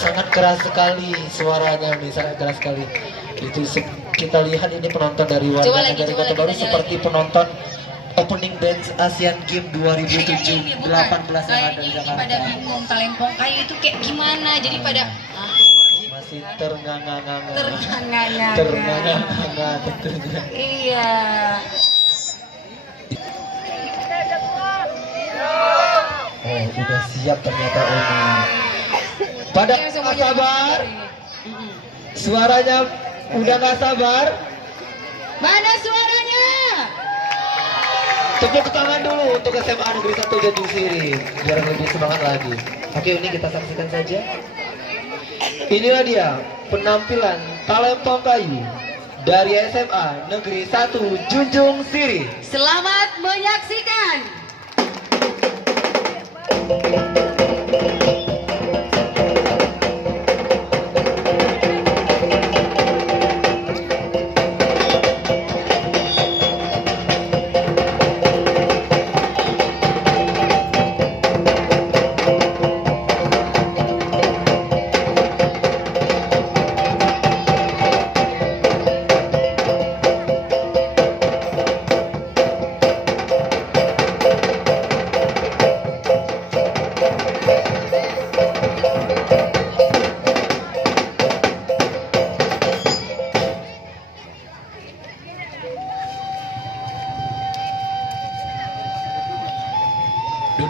Sangat keras sekali suaranya nih, sangat keras sekali. Itu kita lihat ini penonton dari warga negara Kota Baru seperti penonton opening dance Asian Games 2018 yang ada di Jakarta. Pada bingung talempong kayu itu kayak gimana, jadi pada masih ternganga-nganga. Ternganga-nganga tentunya. Iya. Oh, udah siap ternyata ini. Pada nggak sabar, suaranya udah nggak sabar. Mana suaranya? Tepuk tangan dulu untuk SMA Negeri 1 Tanjung Siri, biar lebih semangat lagi. Oke, ini kita saksikan saja. Inilah dia penampilan talempong kayu dari SMA Negeri 1 Junjung Siri. Selamat menyaksikan.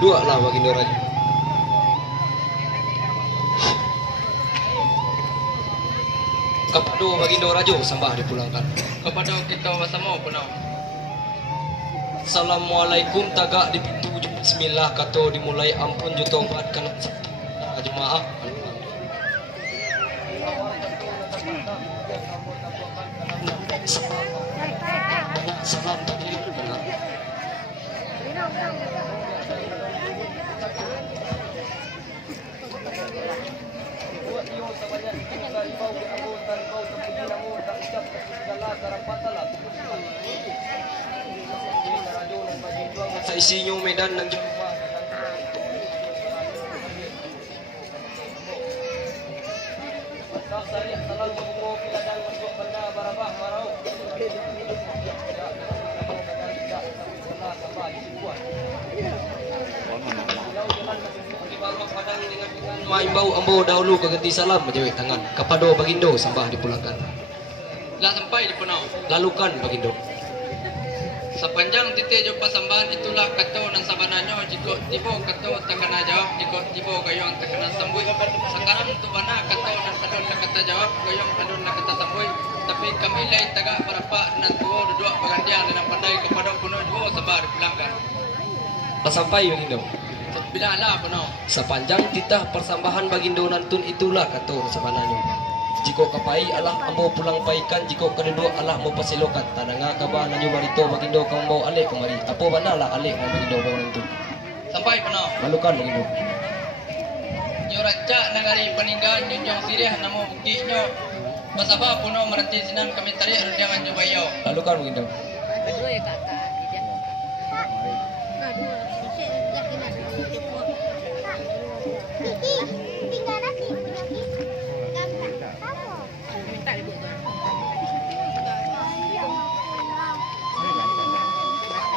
Duduklah Baginda Raja. Kepada Baginda Raja sembah dipulangkan. Kepada kita bersama punau. Assalamualaikum tagak di pintu bismillah kata dimulai ampun juta ubat kena jemaah. Salam tadi benar. Sa isinyo medan ng Maimbau ambo dahulu keganti salam menjawab tangan kepada Bagindo sembah dipulangkan. Lah sampai di punau. Lalukan Bagindo. Sepanjang titik jumpa sambahan itulah kato dan sabananya jika tiba kato takana jawab jika tiba gayung takana sambui. Sekarang tu bana kato dan alun nak kata jawab gayung alun nak kata sambui. Tapi kami lain tagak berapa dan tua dua bagandian dan pandai kepada punau dua sabar pulangkan. Tak sampai Bagindo. Bilanglah punau. Sepanjang titah persambahan Bagindo nantun itulah kata sebenarnya. Jika kapai Allah ambo pulang paikan, jika kedua Allah mau pasilokan. Tananga kabah nanyo marito Bagindo kau mau alih kemari. Apa banalah alih dengan Bagindo mau nantun. Sampai punau. Lalukan Bagindo. Nyo rancak nagari peninggalan Junjung Sirih namo buktinyo. Pasapa punau meranti sinan kami tarik rendangan nyo bayau. Lalukan Bagindo. Kedua ya kakak.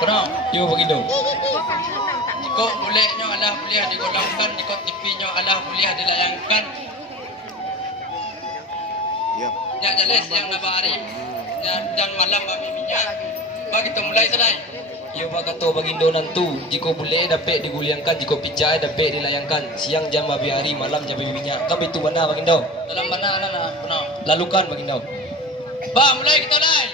Punau. Yo Bagindo. Jika bolehnya Allah boleh digolongkan, jika TV-nya Allah boleh dilayangkan. Ya jelas yang nabari dan malam kami minyak. Bagi kita mulai selai. Yo kata Bagindo nantu, jika boleh dapat diguliangkan, jika pijai dapat dilayangkan. Siang jam babi hari, malam jam babi minyak. Kami tu mana Bagindo? Dalam mana nana punau. Lalukan Bagindo. Ba mulai kita mulai.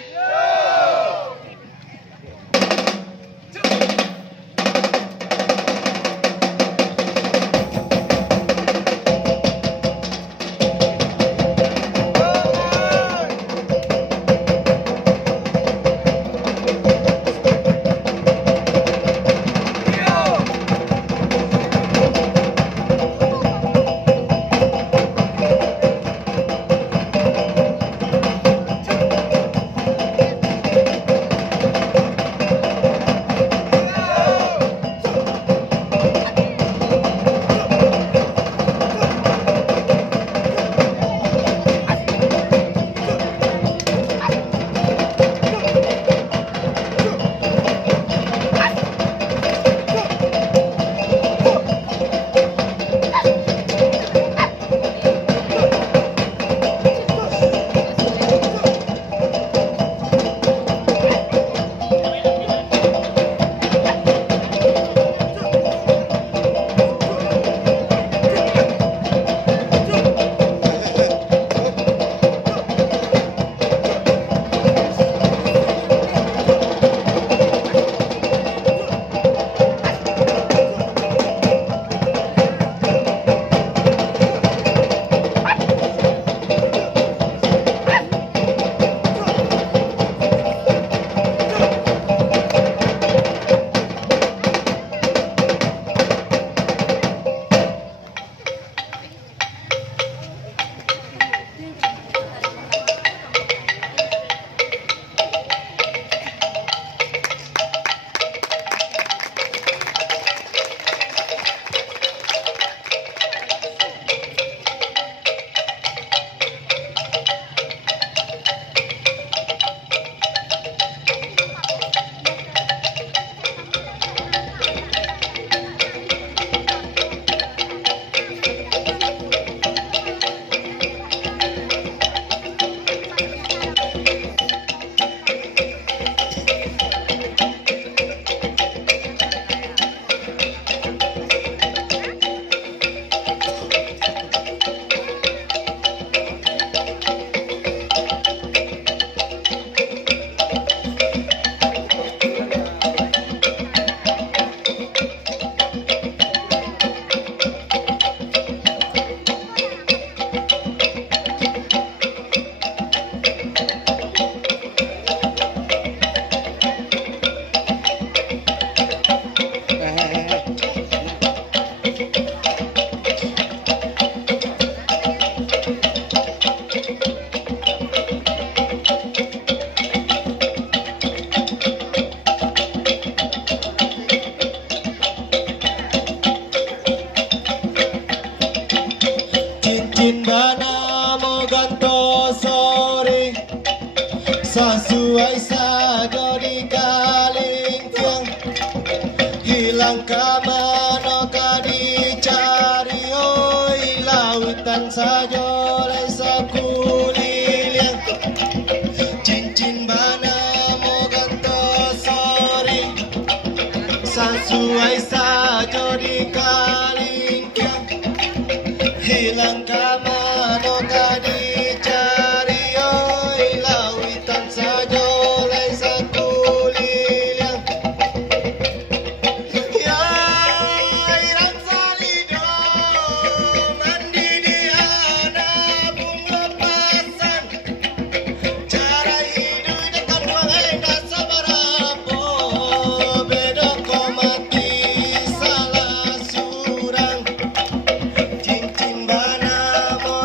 cincin bana mo ganto sore sasuai sajo di kalingkang hilang kamano ka dicari oi lautan sajo laisa kuliliang cincin bana mo ganto sore sasuai sajo di kalingkang hilang kamano ka dicari oi lawitan sajo laisa kuliliang ya irang salido mandi di anabung lepasan cara hidup dekat wahenda sabarapo beda ko mati salah surang cincin bana mo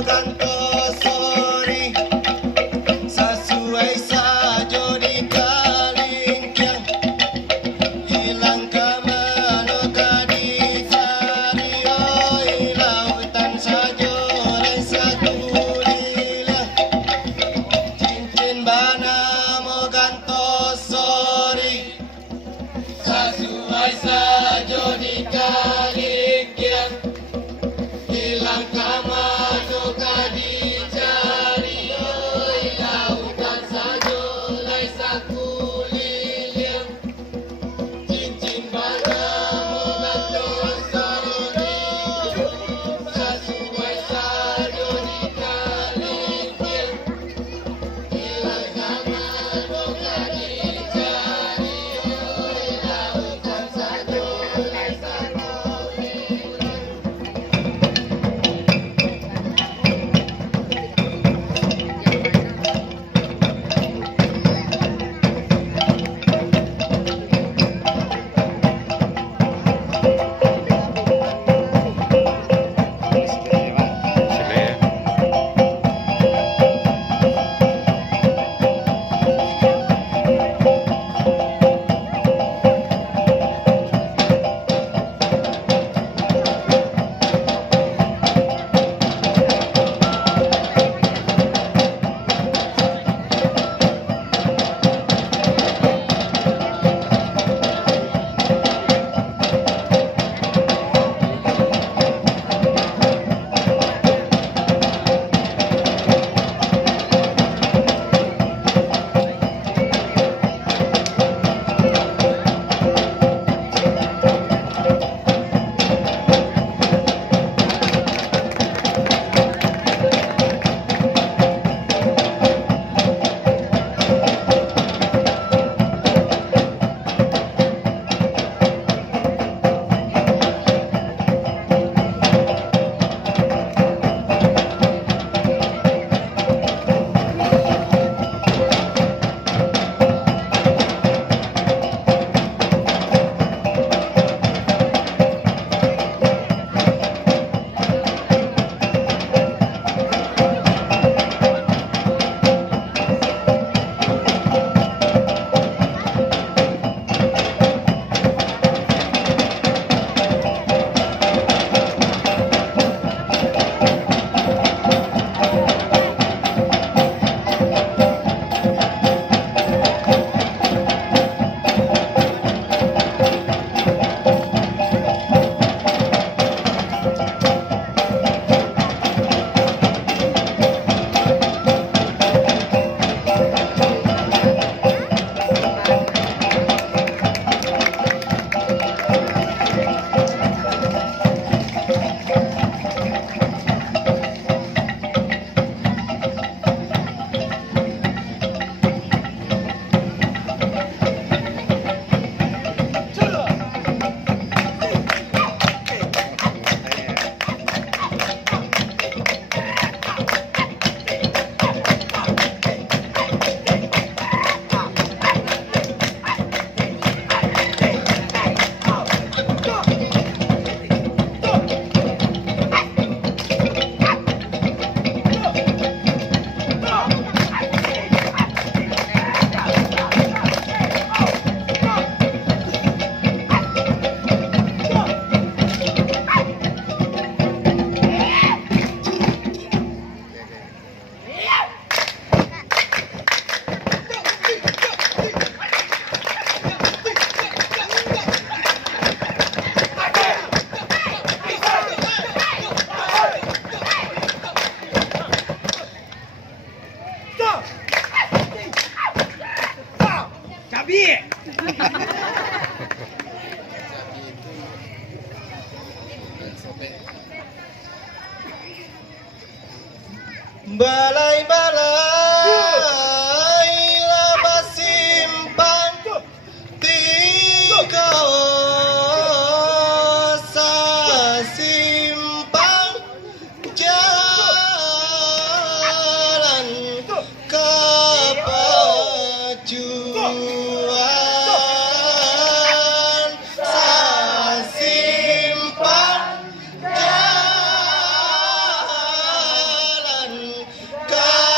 balai-balai labas simpang tiga simpang jalan kepajuan simpang jalan kepajuan.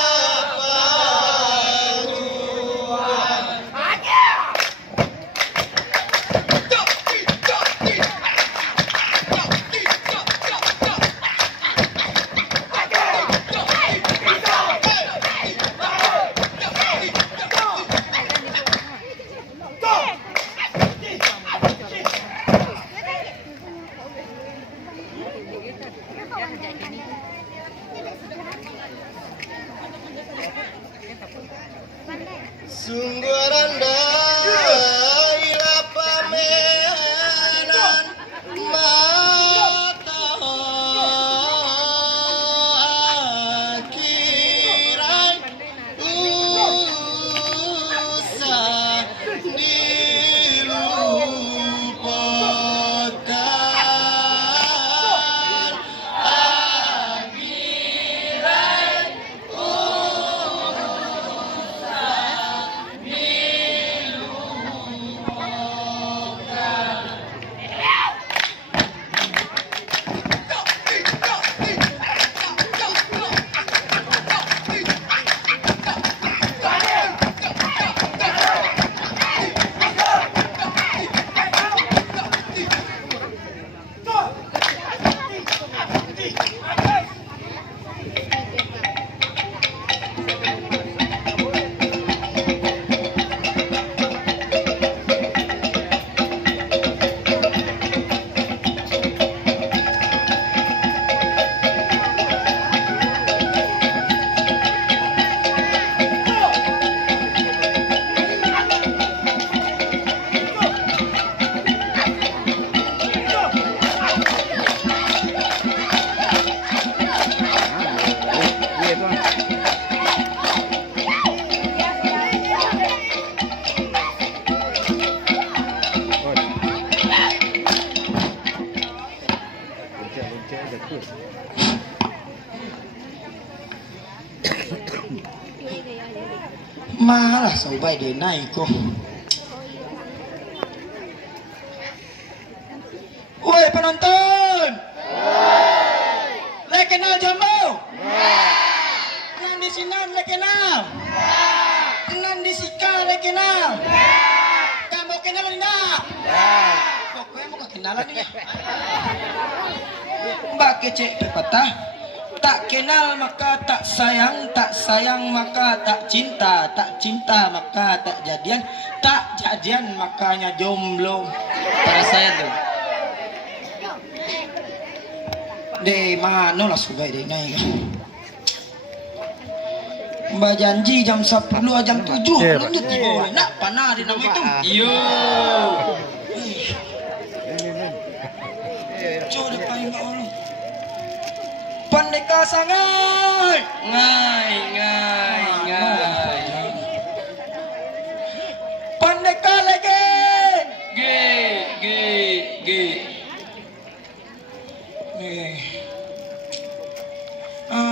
Sungguh randai pamenan mata akhiran usah dilupakan akhiran malah sampai dia naik kok. Woi penonton, le kenal Jambu? Nan di sini le kenal? Nan di Sika le kenal? Kamu kenal enggak? Pokoknya mau kenalan dia. Mbak kecek pepatah. Tak kenal maka tak sayang maka tak cinta maka tak jadian makanya jomblo. Para saya tuh. Deh mana lah sugai deh naik. Mbak janji jam 10 jam 7 lanjut boleh nak panah di nama itu. Iyo. Coba paling Mbak Allah. Pandeka sangai. Ngai. Pandeka lagi. G.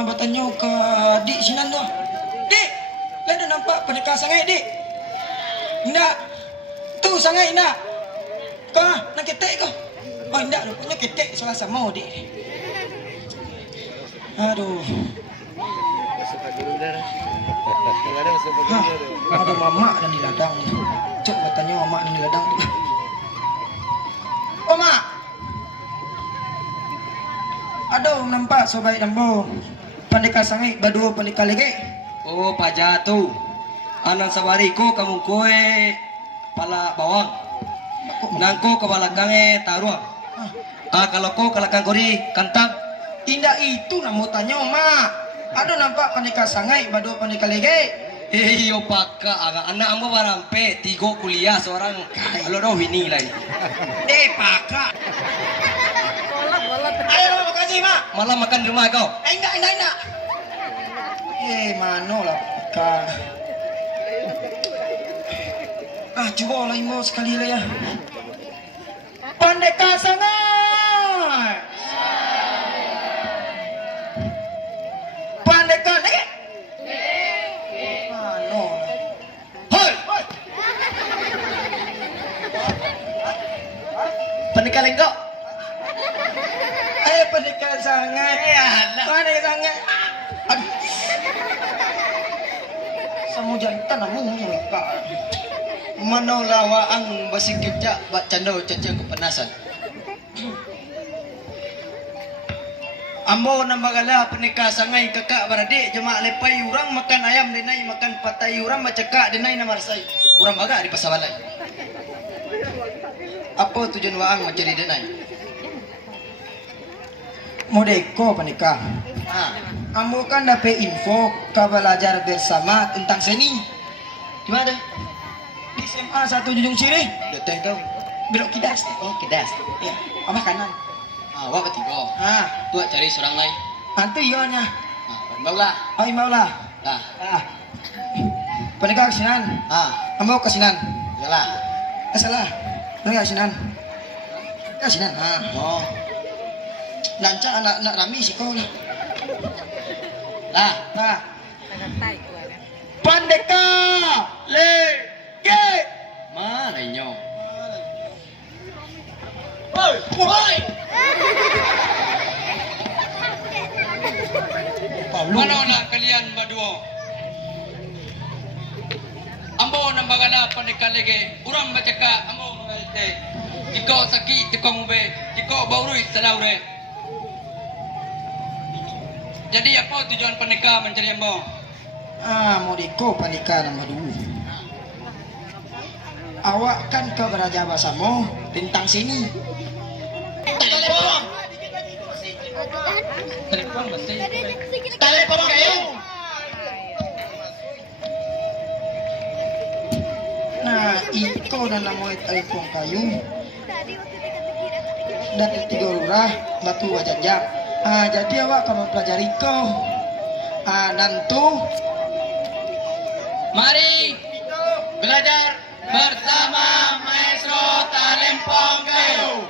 Bertanya ke Dik sinan tu. Dik, lah dah nampak pendekar sangai Dik? Enggak. Tu sangai enggak? Kau nak ketek kau? Oh enggak, rupanya ketek salah sama Dik. Aduh. Ada mamak dan di ladang tu. Cok bertanya mamak dan di ladang tu. Oh mak. Aduh nampak sobat Dambo. Pandeka sangai badu pandeka lagi. Oh pajatu. Anang sabariku kamu kue pala bawang. Nangko kepala kange taruh. Kalau ko kalakang kori kantang. Tidak itu namu tanya mak. Aduh nampak pandeka sangai badu pandeka lagi. Iyo paka anak ambo barampe 3 kuliah seorang kalau roh ini lagi. Paka. Ayo makasih mak. Malah makan di rumah kau. Enggak. Mano lah Kak. Coba lah Imo sekali lah ya. Pandeka sangat. Pandeka lagi. Mano lah. Hoi. Pendekar lenggok. Pandeka sangat. Pandeka sangat. Aduh. Sama jantan namun Kak. Mano lawaang basing kejak bak cando cacang kepanasan. Ambo nambagala penikah sangai kakak beradik jemaah lepai urang makan ayam denai makan patai urang macakak denai namarsai urang baga di pasar balai. Apa tujuan waang mencari denai? Modeko penikah. Ambo kan dapat info ka belajar bersama tentang seni. Di mana? Di SMA 1 Junjung Sirih. Deteng kau. Belok kidas. Oh, kidas. Ya, abah kanan. Awak ketiga. Tuak cari seorang lain. Nanti ionya. Baulah. Ai maulah. Lah. Penikah kesinan. Ambo kesinan. Yalah. Salah. Penikah kesinan. Kesinan. Oh. Lanca anak rami sih kau lah. Lah. Pandeka lege. Mana inyo? Woi. Mano na kalian berdua? Ambo nambagala panikalege, urang bacaka ambo mengalte. Ikaw sakit tikong ube, ikaw baurui salaure. Jadi apa tujuan pernikah mencari ambo? Modeko panika nama dulu. Awak kan ke Beraja Basamo tentang sini. Telepon mesti. Telepon kayu. Nah, iko na namoy telepon kayu. Dari 3 lurah batu wajajak. Jadi awak akan mempelajari ko. Nantu. Mari belajar bersama Maestro Talempong Kayu.